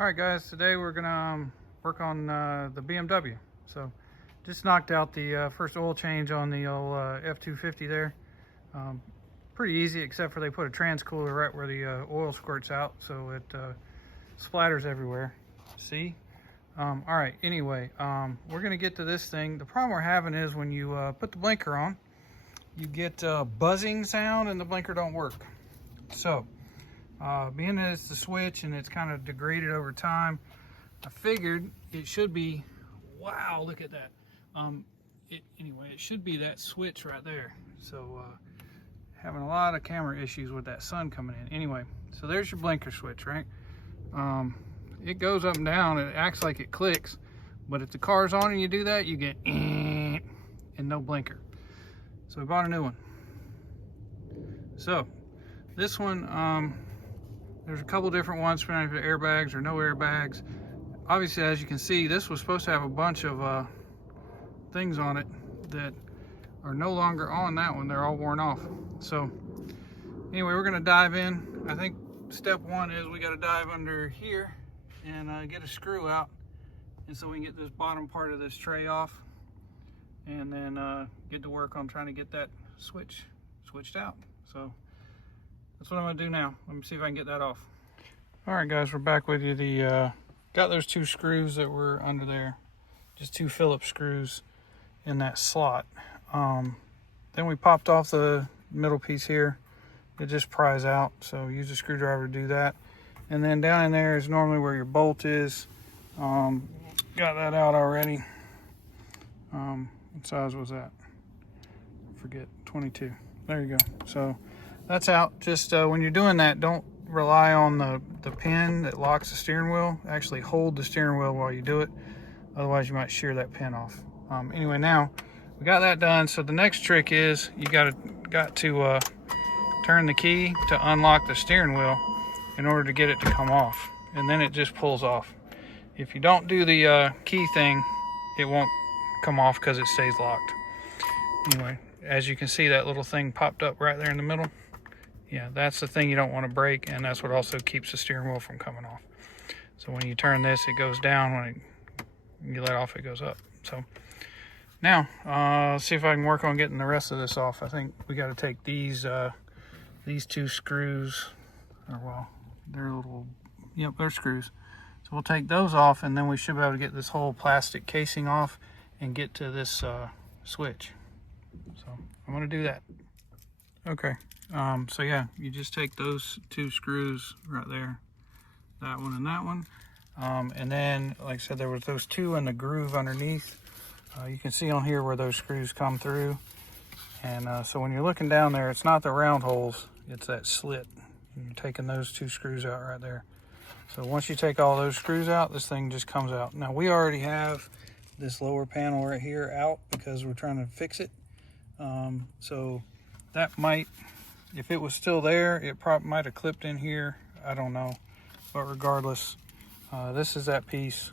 Alright guys, today we're gonna work on the BMW. So just knocked out the first oil change on the old F250 there. Pretty easy, except for they put a transcooler right where the oil squirts out, so it splatters everywhere. See? Alright, anyway, we're gonna get to this thing. The problem we're having is when you put the blinker on, you get a buzzing sound and the blinker don't work. So being that it's the switch and it's kind of degraded over time, I figured it should be, wow, look at that. Anyway, it should be that switch right there. So having a lot of camera issues with that sun coming in. Anyway, so there's your blinker switch, right? It goes up and down, it acts like it clicks, but if the car's on and you do that, you get and no blinker. So we bought a new one. So this one, there's a couple different ones depending if they're airbags or no airbags. Obviously, as you can see, this was supposed to have a bunch of things on it that are no longer on that one. They're all worn off. So anyway, we're gonna dive in. I think step one is we gotta dive under here and get a screw out, and so we can get this bottom part of this tray off, and then get to work on trying to get that switched out. So that's what I'm gonna do now. Let me see if I can get that off. All right, guys, we're back with you. Got those two screws that were under there, just two Phillips screws in that slot. Then we popped off the middle piece here. It just pries out, so use a screwdriver to do that. And then down in there is normally where your bolt is. Got that out already. What size was that? I forget, 22. There you go. So that's out. Just when you're doing that, don't rely on the pin that locks the steering wheel. Actually hold the steering wheel while you do it. Otherwise you might shear that pin off. Anyway, now we got that done. So the next trick is you got to turn the key to unlock the steering wheel in order to get it to come off. And then it just pulls off. If you don't do the key thing, it won't come off because it stays locked. Anyway, as you can see, that little thing popped up right there in the middle. Yeah, that's the thing you don't want to break, and that's what also keeps the steering wheel from coming off. So when you turn this, it goes down. When you let off, it goes up. So now, let's see if I can work on getting the rest of this off. I think we got to take these two screws, or well, they're little, yep, they're screws. So we'll take those off, and then we should be able to get this whole plastic casing off and get to this switch. So I'm going to do that. Okay. So yeah, you just take those two screws right there, that one and that one, and then, like I said, there was those two in the groove underneath. You can see on here where those screws come through, and so when you're looking down there, it's not the round holes, it's that slit. And you're taking those two screws out right there. So once you take all those screws out, this thing just comes out. Now we already have this lower panel right here out because we're trying to fix it. So that might, if it was still there, it probably might have clipped in here. I don't know. But regardless, this is that piece.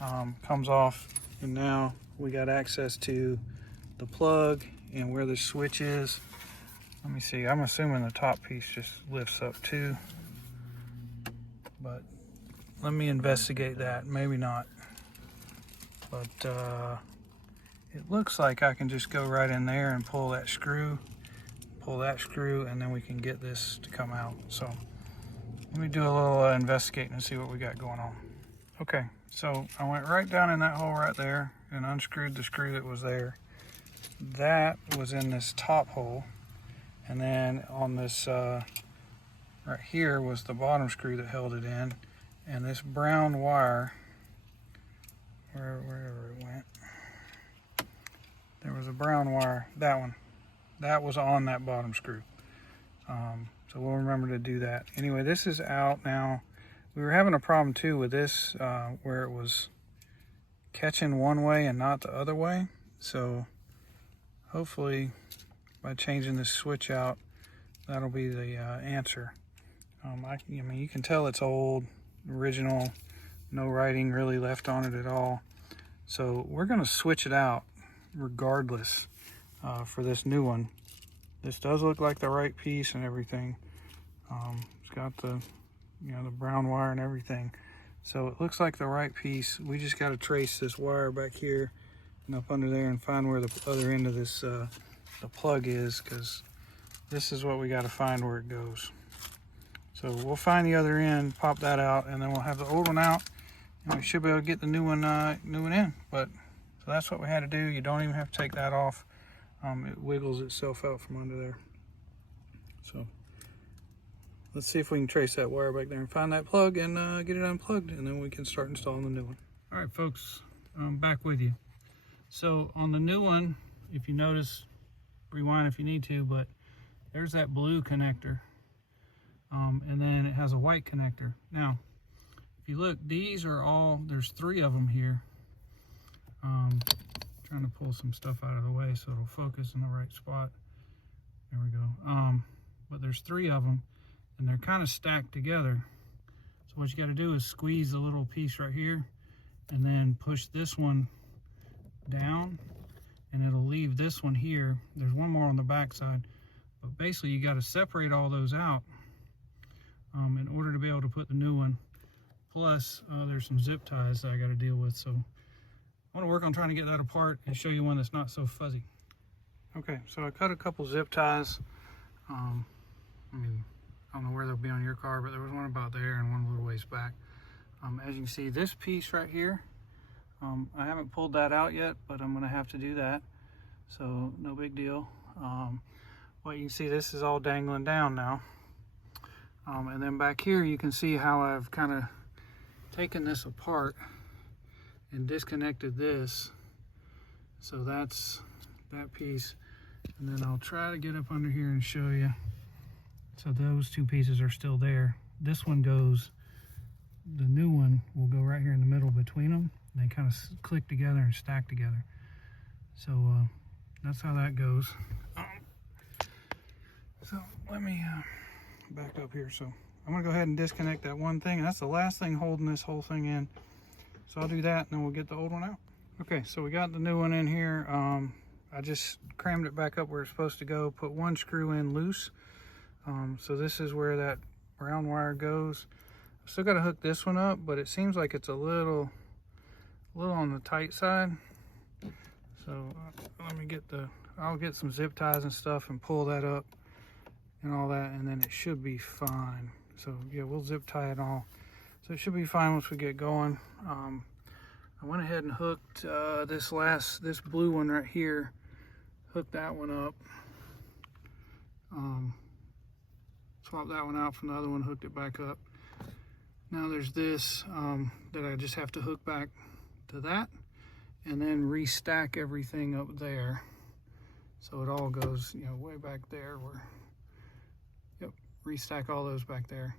Comes off. And now we got access to the plug and where the switch is. Let me see. I'm assuming the top piece just lifts up too. But let me investigate that. Maybe not. But it looks like I can just go right in there and pull that screw, and then we can get this to come out. So let me do a little investigating and see what we got going on. Okay, so I went right down in that hole right there and unscrewed the screw that was there. That was in this top hole, and then on this right here was the bottom screw that held it in, and this brown wire, wherever it went, there was a brown wire, that was on that bottom screw. So we'll remember to do that. Anyway, this is out now. We were having a problem too with this, where it was catching one way and not the other way. So hopefully by changing this switch out, that'll be the answer. I mean, you can tell it's old, original, no writing really left on it at all. So we're gonna switch it out regardless for this new one. This does look like the right piece and everything. It's got the, the brown wire and everything. So it looks like the right piece. We just got to trace this wire back here and up under there and find where the other end of this the plug is, because this is what we got to find where it goes. So we'll find the other end, pop that out, and then we'll have the old one out, and we should be able to get the new one in. But so that's what we had to do. You don't even have to take that off. It wiggles itself out from under there. So let's see if we can trace that wire back there and find that plug and get it unplugged, and then we can start installing the new one. All right, folks, I'm back with you. So on the new one, if you notice, rewind if you need to, but there's that blue connector, and then it has a white connector. Now, if you look, these are all, there's 3 of them here. Trying to pull some stuff out of the way so it'll focus in the right spot. There we go. But there's 3 of them, and they're kind of stacked together. So what you got to do is squeeze the little piece right here, and then push this one down, and it'll leave this one here. There's one more on the back side, but basically you got to separate all those out in order to be able to put the new one. Plus there's some zip ties that I got to deal with, so I want to work on trying to get that apart and show you one that's not so fuzzy. Okay, so I cut a couple zip ties. I mean, I don't know where they'll be on your car, but there was one about there and one a little ways back. As you can see, this piece right here, I haven't pulled that out yet, but I'm going to have to do that. So no big deal. What you can see, this is all dangling down now. And then back here, you can see how I've kind of taken this apart and disconnected this. So that's that piece. And then I'll try to get up under here and show you. So those 2 pieces are still there. This one goes, the new one will go right here in the middle between them. They kind of click together and stack together. So that's how that goes. So let me back up here. So I'm gonna go ahead and disconnect that one thing. And that's the last thing holding this whole thing in. So I'll do that, and then we'll get the old one out. Okay, so we got the new one in here. I just crammed it back up where it's supposed to go, put 1 screw in loose. So this is where that brown wire goes. I've still got to hook this one up, but it seems like it's a little on the tight side. So let me get I'll get some zip ties and stuff and pull that up and all that, and then it should be fine. So yeah, we'll zip tie it all. So it should be fine once we get going. I went ahead and hooked this blue one right here, hooked that one up. Swapped that one out from the other one, hooked it back up. Now there's this that I just have to hook back to that, and then restack everything up there. So it all goes, you know, way back there where, yep, restack all those back there.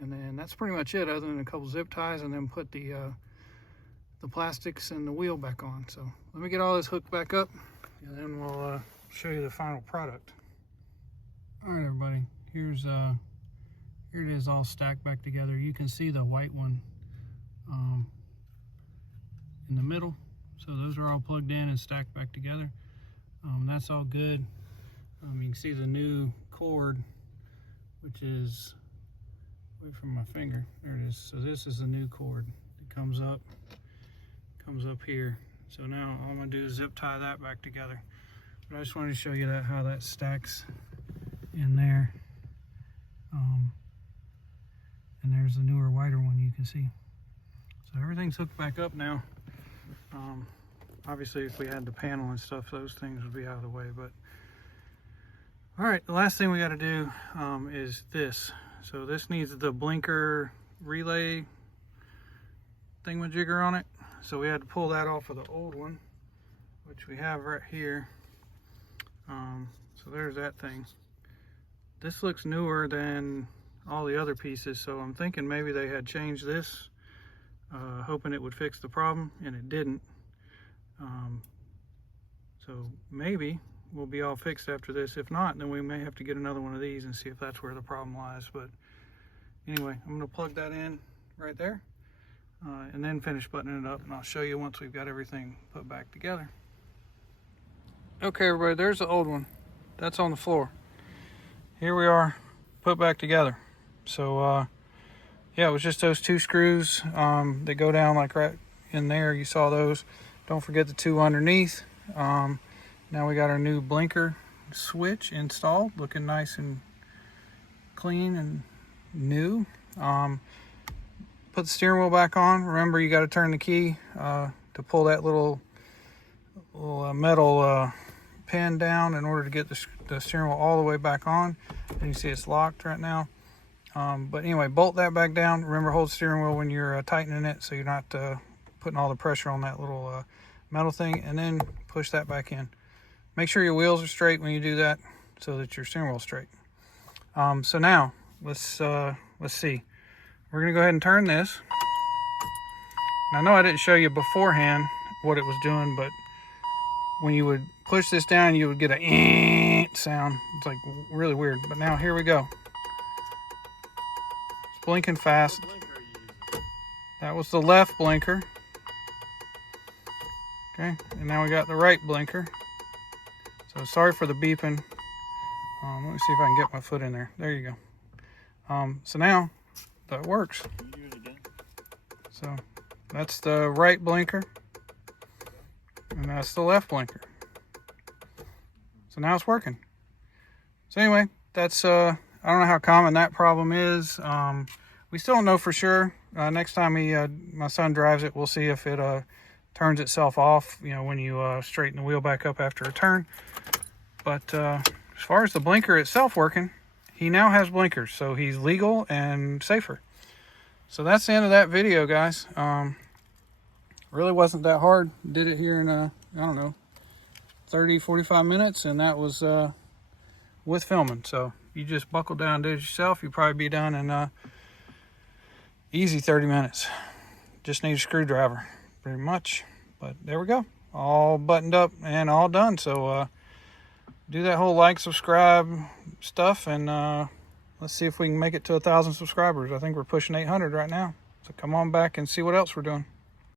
And then that's pretty much it, other than a couple zip ties, and then put the plastics and the wheel back on. So let me get all this hooked back up, and then we'll show you the final product. All right, everybody, here it is all stacked back together. You can see the white one in the middle. So those are all plugged in and stacked back together. That's all good. You can see the new cord, which is away from my finger. There it is. So this is the new cord. It comes up here. So now all I'm gonna do is zip tie that back together. But I just wanted to show you how that stacks in there. And there's the newer, whiter one you can see. So everything's hooked back up now. Obviously, if we had the panel and stuff, those things would be out of the way. But all right, the last thing we got to do is this. So this needs the blinker relay thingamajigger on it. So we had to pull that off of the old one, which we have right here. So there's that thing. This looks newer than all the other pieces, so I'm thinking maybe they had changed this, hoping it would fix the problem, and it didn't. So maybe we'll be all fixed after this. If not, then we may have to get another one of these and see if that's where the problem lies. But anyway, I'm going to plug that in right there, and then finish buttoning it up, and I'll show you once we've got everything put back together. Okay, everybody, there's the old one. That's on the floor. Here we are, put back together. So yeah, it was just those 2 screws that go down like right in there. You saw those. Don't forget the 2 underneath. Now we got our new blinker switch installed, looking nice and clean and new. Put the steering wheel back on. Remember, you got to turn the key to pull that little metal pin down in order to get the steering wheel all the way back on. And you see it's locked right now. But anyway, bolt that back down. Remember, hold the steering wheel when you're tightening it, so you're not putting all the pressure on that little metal thing, and then push that back in. Make sure your wheels are straight when you do that, so that your steering wheel's straight. So now let's see. We're gonna go ahead and turn this. Now, I know I didn't show you beforehand what it was doing, but when you would push this down, you would get a sound. It's like really weird. But now here we go. It's blinking fast. That was the left blinker. Okay, and now we got the right blinker. So sorry for the beeping. Let me see if I can get my foot in there. There you go. So now that works. Can you do it again? So that's the right blinker, and that's the left blinker. So now it's working. So anyway, that's I don't know how common that problem is. We still don't know for sure. Next time my son drives it, we'll see if it turns itself off, you know, when you straighten the wheel back up after a turn. But as far as the blinker itself working, he now has blinkers, so he's legal and safer. So that's the end of that video, guys. Really wasn't that hard. Did it here in I don't know, 30-45 minutes, and that was with filming. So you just buckle down and do it yourself, you'll probably be done in easy 30 minutes. Just need a screwdriver, pretty much. But there we go, all buttoned up and all done. So do that whole like, subscribe stuff, and let's see if we can make it to 1,000 subscribers. I think we're pushing 800 right now. So come on back and see what else we're doing.